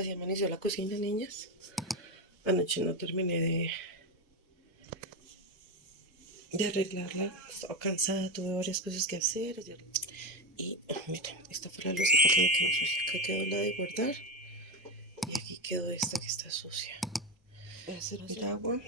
Así amaneció la cocina, niñas. Anoche no terminé de arreglarla. Estaba cansada, tuve varias cosas que hacer. Y miren, esta fue la losita que me quedó sucia. Acá quedó la de guardar. Y aquí quedó esta que está sucia. Voy a servir agua.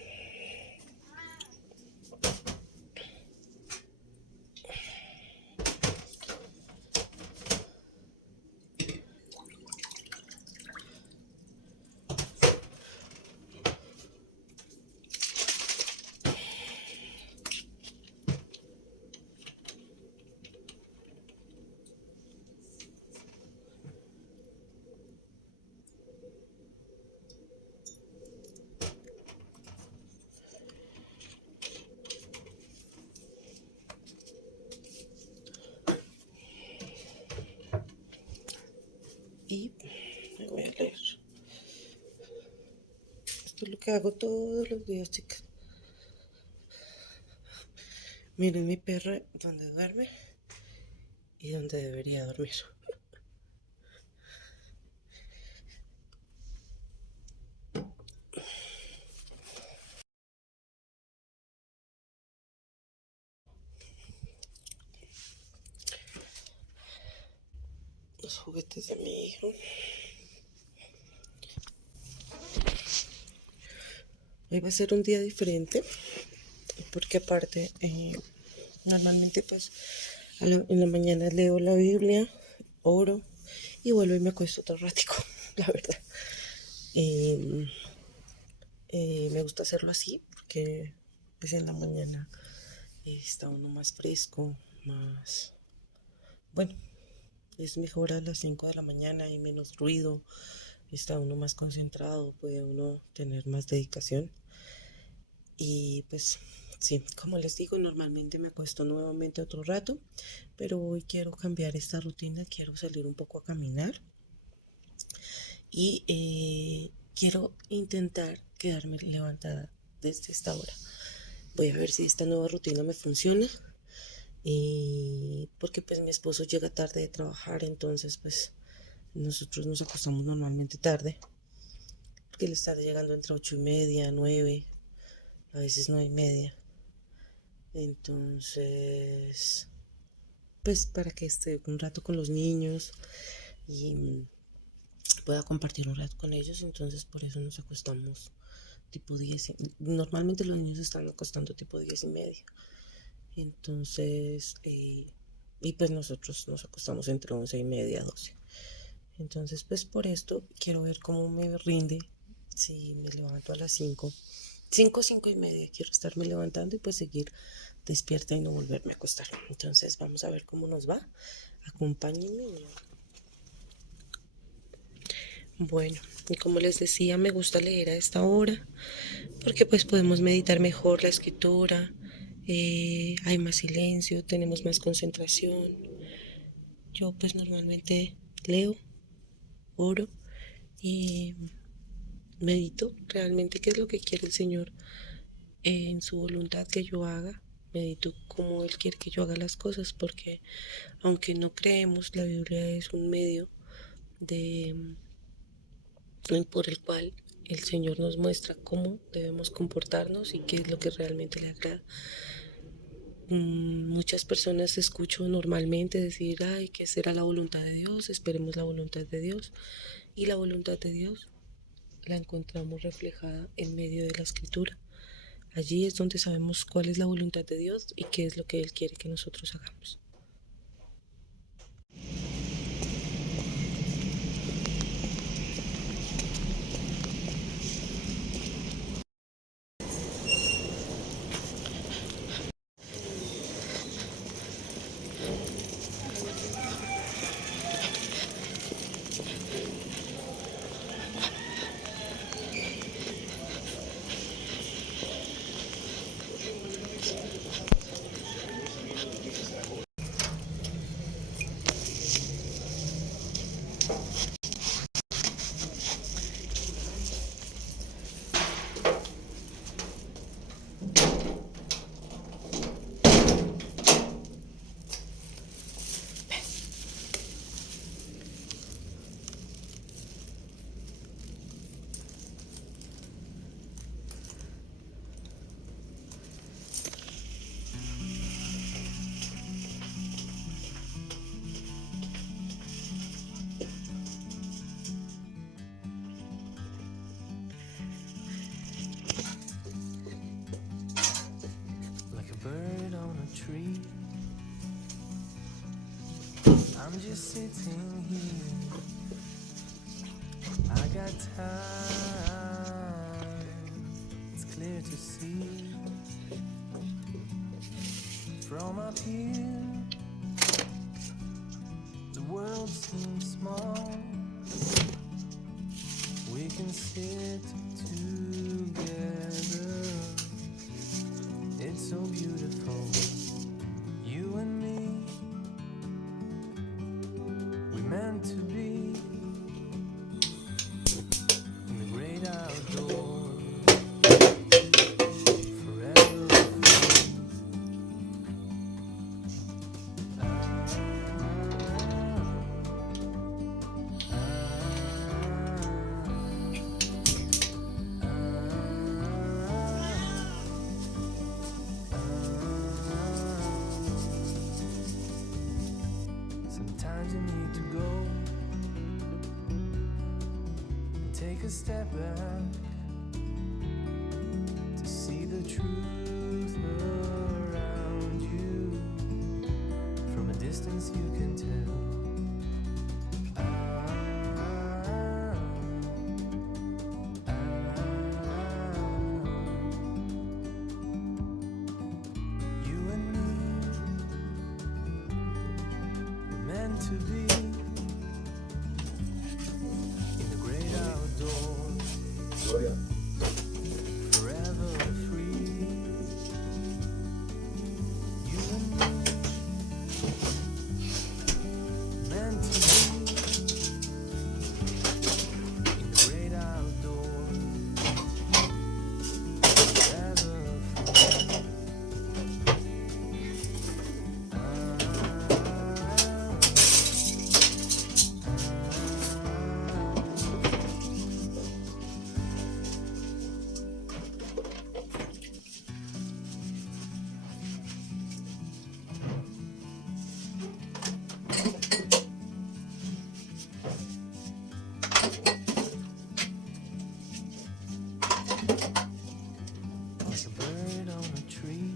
Y me voy a leer. Esto es lo que hago todos los días, chicas. Miren mi perra donde duerme y donde debería dormir. Los juguetes de mi hijo. Hoy va a ser un día diferente porque aparte normalmente pues en la mañana leo la Biblia, oro y vuelvo y me acuesto otro ratico, la verdad. Me gusta hacerlo así porque pues en la mañana está uno más fresco, más... Bueno, es mejor a las 5 de la mañana, hay menos ruido, está uno más concentrado, puede uno tener más dedicación. Y pues sí, como les digo, normalmente me acuesto nuevamente otro rato, pero hoy quiero cambiar esta rutina, quiero salir un poco a caminar y quiero intentar quedarme levantada desde esta hora. Voy a ver si esta nueva rutina me funciona. Porque pues mi esposo llega tarde de trabajar, entonces pues nosotros nos acostamos normalmente tarde, porque él está llegando entre 8:30, 9, a veces 9:30. Entonces, pues para que esté un rato con los niños y pueda compartir un rato con ellos, entonces por eso nos acostamos tipo 10. Normalmente los niños están acostando tipo 10:30. Entonces, y pues nosotros nos acostamos entre 11:30, 12. Entonces, pues por esto quiero ver cómo me rinde si me levanto a las 5, 5:30. Quiero estarme levantando y pues seguir despierta y no volverme a acostar. Entonces, vamos a ver cómo nos va. Acompáñenme. Bueno, y como les decía, me gusta leer a esta hora porque pues podemos meditar mejor la escritura, hay más silencio, tenemos más concentración. Yo pues normalmente leo, oro y medito realmente qué es lo que quiere el Señor en su voluntad que yo haga. Medito cómo Él quiere que yo haga las cosas, porque aunque no creemos, la Biblia es un medio de por el cual el Señor nos muestra cómo debemos comportarnos y qué es lo que realmente le agrada. Muchas personas escucho normalmente decir, ay, que será la voluntad de Dios, esperemos la voluntad de Dios. Y la voluntad de Dios la encontramos reflejada en medio de la escritura. Allí es donde sabemos cuál es la voluntad de Dios y qué es lo que Él quiere que nosotros hagamos. I'm just sitting here. I got time. It's clear to see from up here. The world seems small. We can sit together. It's so beautiful. You and me. We meant to be in the great outdoors, forever free. Sometimes you need to go and take a step back to see the truth around you. From a distance you can tell. You and me were meant to be in the great outdoors, forever free. You and me meant to be in the great outdoors, forever free. Like a bird on a tree,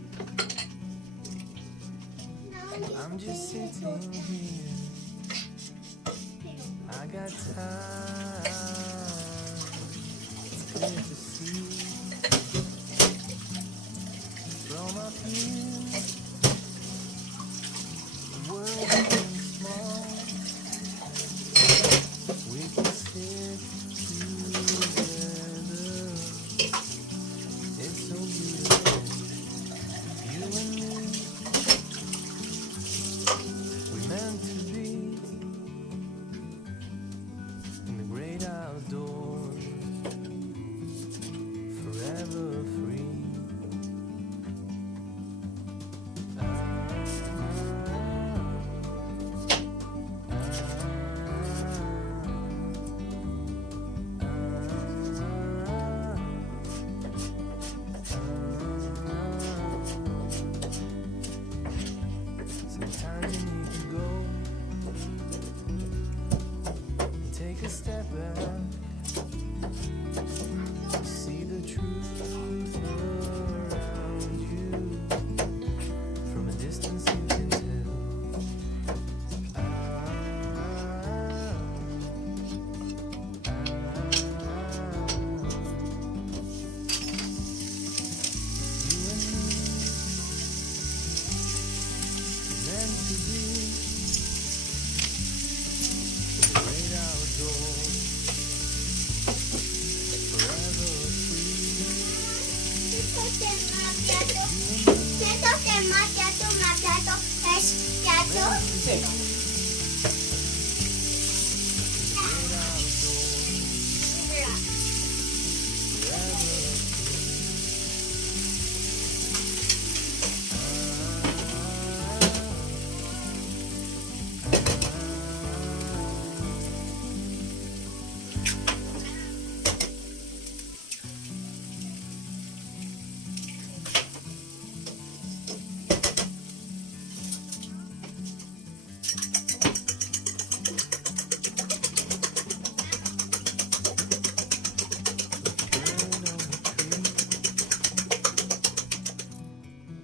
I'm just sitting here. I got time. It's clear to see from up here. The world seems small. We can sit together. It's so beautiful. You and me. We meant to be in the great outdoors, forever free. Sometimes you need to go and take a step back to see the truth around you. From a distance you can tell. You and me meant to be in the great outdoors, forever free. Great outdoors, forever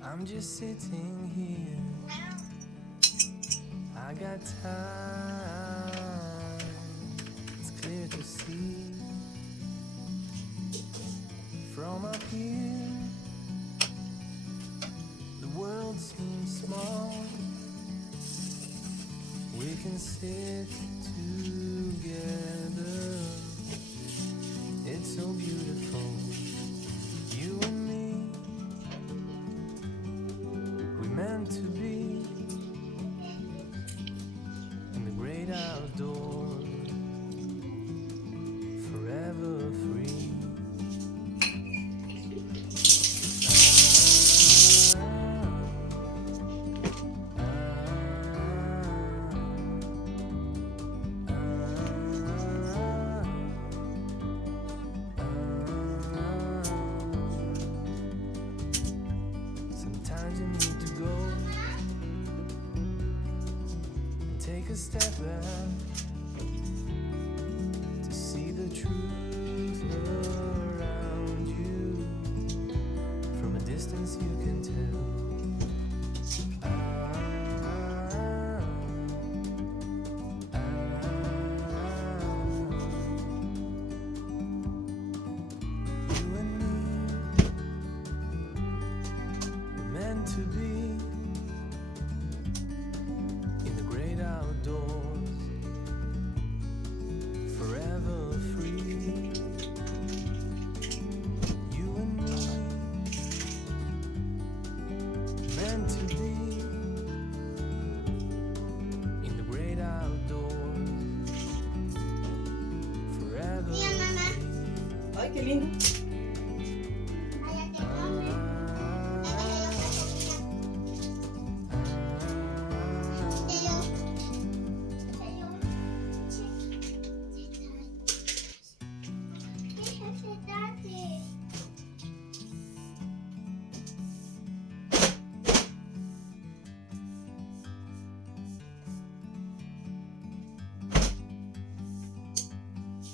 I'm just sitting here. I got got time. It's clear to see from up here. The world seems small. We can sit together. It's so beautiful. You and me. We meant to be in the great outdoors, forever free. Sometimes you need to go and take a step back to see the truth around you. From a distance you can tell. You and me were meant to be in the great outdoors, forever free. You and me meant to be in the great outdoors, forever free. Ay, qué lindo.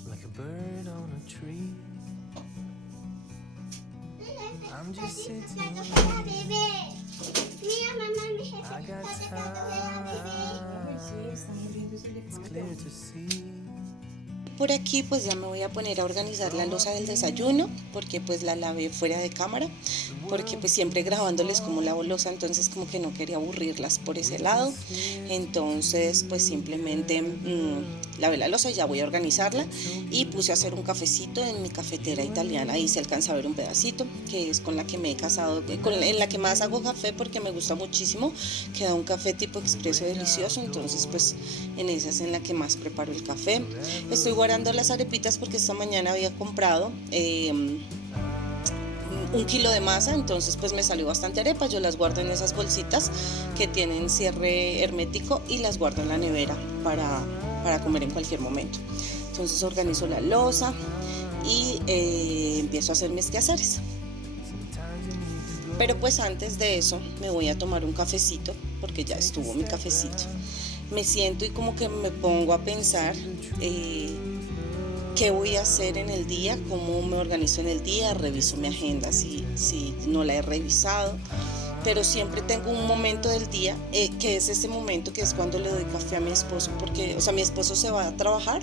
Like a bird on a tree, I'm just sitting here. I got time. It's clear to see. Por aquí pues ya me voy a poner a organizar la loza del desayuno, porque pues la lavé fuera de cámara, porque pues siempre grabándoles cómo lavo loza, entonces como que no quería aburrirlas por ese lado. Entonces pues simplemente lavé la loza y ya voy a organizarla, y puse a hacer un cafecito en mi cafetera italiana. Ahí se alcanza a ver un pedacito, que es con la que me he casado, en la que más hago café porque me gusta muchísimo. Queda un café tipo expreso delicioso, entonces pues en esa es en la que más preparo el café. Estoy guardando las arepitas porque esta mañana había comprado 1 kilo de masa, entonces pues me salió bastante arepa. Yo las guardo en esas bolsitas que tienen cierre hermético y las guardo en la nevera para comer en cualquier momento. Entonces organizo la loza y empiezo a hacer mis quehaceres. Pero pues antes de eso me voy a tomar un cafecito, porque ya estuvo mi cafecito. Me siento y como que me pongo a pensar qué voy a hacer en el día, cómo me organizo en el día, reviso mi agenda si no la he revisado, pero siempre tengo un momento del día que es ese momento que es cuando le doy café a mi esposo, porque, o sea, mi esposo se va a trabajar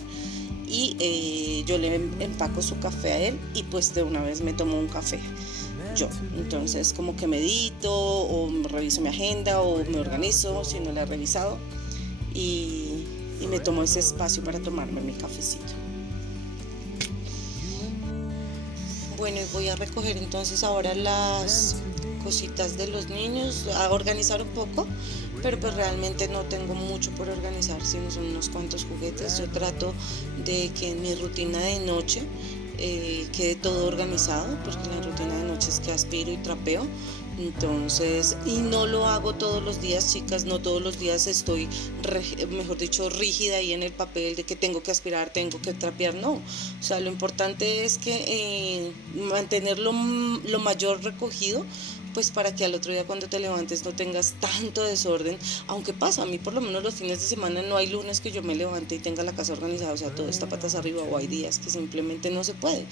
y yo le empaco su café a él y pues de una vez me tomo un café yo. Entonces como que medito o reviso mi agenda o me organizo si no la he revisado y me tomo ese espacio para tomarme mi cafecito. Bueno, y voy a recoger entonces ahora las cositas de los niños, a organizar un poco, pero pues realmente no tengo mucho por organizar, sino son unos cuantos juguetes. Yo trato de que en mi rutina de noche quede todo organizado, porque la rutina de noche es que aspiro y trapeo. Entonces, y no lo hago todos los días, chicas, no todos los días estoy, mejor dicho, rígida ahí en el papel de que tengo que aspirar, tengo que trapear, no. O sea, lo importante es que mantenerlo lo mayor recogido, pues para que al otro día cuando te levantes no tengas tanto desorden, aunque pasa, a mí por lo menos los fines de semana no hay lunes que yo me levante y tenga la casa organizada, o sea, todo está patas arriba, o hay días que simplemente no se puede.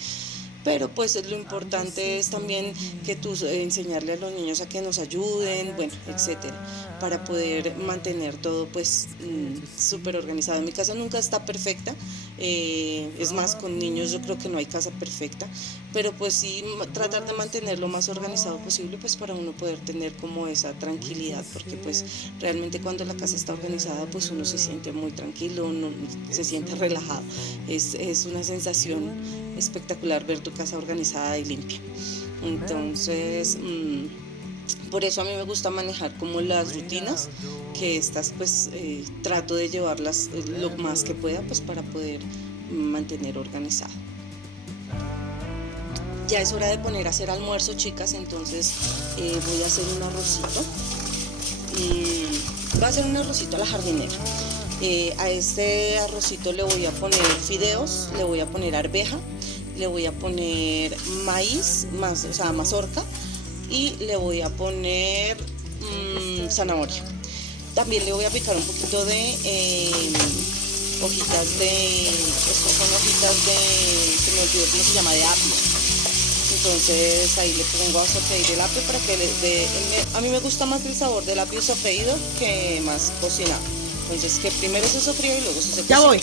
pero pues lo importante es también que tú enseñarle a los niños a que nos ayuden, bueno, etcétera, para poder mantener todo pues súper organizado. Mi casa nunca está perfecta, es más, con niños yo creo que no hay casa perfecta, pero pues sí tratar de mantener lo más organizado posible pues para uno poder tener como esa tranquilidad, porque pues realmente cuando la casa está organizada pues uno se siente muy tranquilo, uno se siente relajado, es una sensación espectacular ver tu casa organizada y limpia. Entonces por eso a mí me gusta manejar como las rutinas, que estas pues trato de llevarlas lo más que pueda pues para poder mantener organizado. Ya es hora de poner a hacer almuerzo, chicas, entonces voy a hacer un arrocito. Voy a hacer un arrocito a la jardinera. A este arrocito le voy a poner fideos, le voy a poner arveja, le voy a poner maíz, o sea, mazorca, y le voy a poner zanahoria. También le voy a picar un poquito de hojitas de, estas son hojitas de, se me olvidó cómo se llama, de apio. Entonces ahí le pongo a sofreír el apio para que le dé, a mí me gusta más el sabor del apio sofreído que más cocinado. Entonces que primero se sofría y luego se cocina. Ya voy.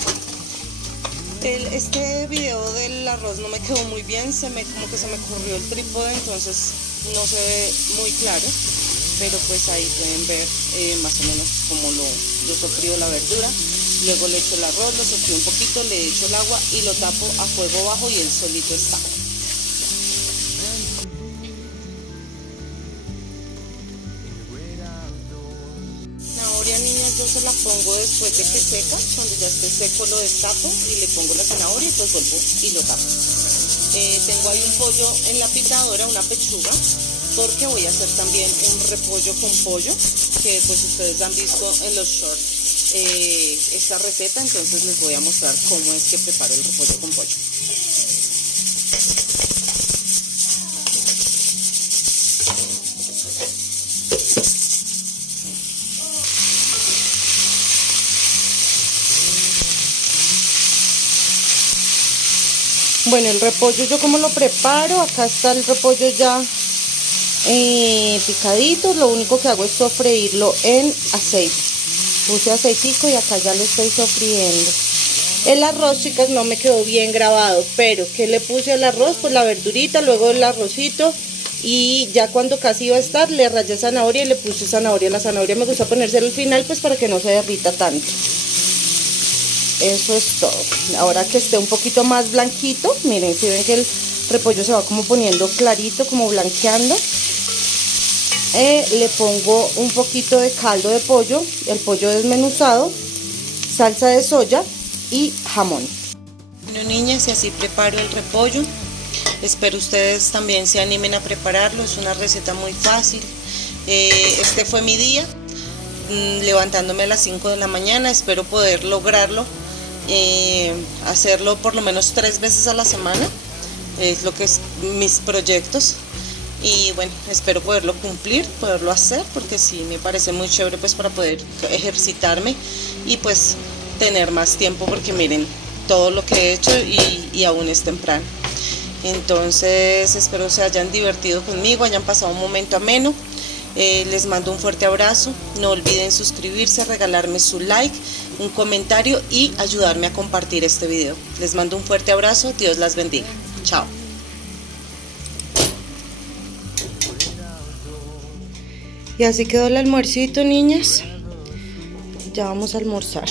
Este video del arroz no me quedó muy bien, como que se me corrió el trípode, entonces no se ve muy claro, pero pues ahí pueden ver más o menos cómo lo sofrío la verdura. Luego le echo el arroz, lo sofrío un poquito, le echo el agua y lo tapo a fuego bajo y él solito está. Zanahoria, niñas, yo se la pongo después de que seca. Cuando ya esté seco lo destapo y le pongo la zanahoria y pues vuelvo y lo tapo. Tengo ahí un pollo en la pitadora, una pechuga, porque voy a hacer también un repollo con pollo, que pues ustedes han visto en los shorts esta receta, entonces les voy a mostrar cómo es que preparo el repollo con pollo. Bueno, el repollo yo como lo preparo, acá está el repollo ya picadito, lo único que hago es sofreírlo en aceite. Puse aceitico y acá ya lo estoy sofriendo. El arroz, chicas, no me quedó bien grabado, pero ¿qué le puse al arroz? Pues la verdurita, luego el arrocito, y ya cuando casi iba a estar le rayé zanahoria y le puse zanahoria. La zanahoria me gusta ponérsela al final pues para que no se derrita tanto. Eso es todo. Ahora que esté un poquito más blanquito, miren, si ven que el repollo se va como poniendo clarito, como blanqueando, le pongo un poquito de caldo de pollo, el pollo desmenuzado, salsa de soya y jamón. Bueno, niñas, y así preparo el repollo. Espero ustedes también se animen a prepararlo, es una receta muy fácil. Este fue mi día, levantándome a las 5 de la mañana, espero poder lograrlo. Hacerlo por lo menos 3 veces a la semana, es lo que es mis proyectos, y bueno, espero poderlo cumplir, poderlo hacer, porque sí me parece muy chévere pues para poder ejercitarme y pues tener más tiempo, porque miren todo lo que he hecho y aún es temprano. Entonces espero se hayan divertido conmigo, hayan pasado un momento ameno. Les mando un fuerte abrazo, no olviden suscribirse, regalarme su like, un comentario y ayudarme a compartir este video. Les mando un fuerte abrazo, Dios las bendiga. Chao. Y así quedó el almuercito, niñas. Ya vamos a almorzar.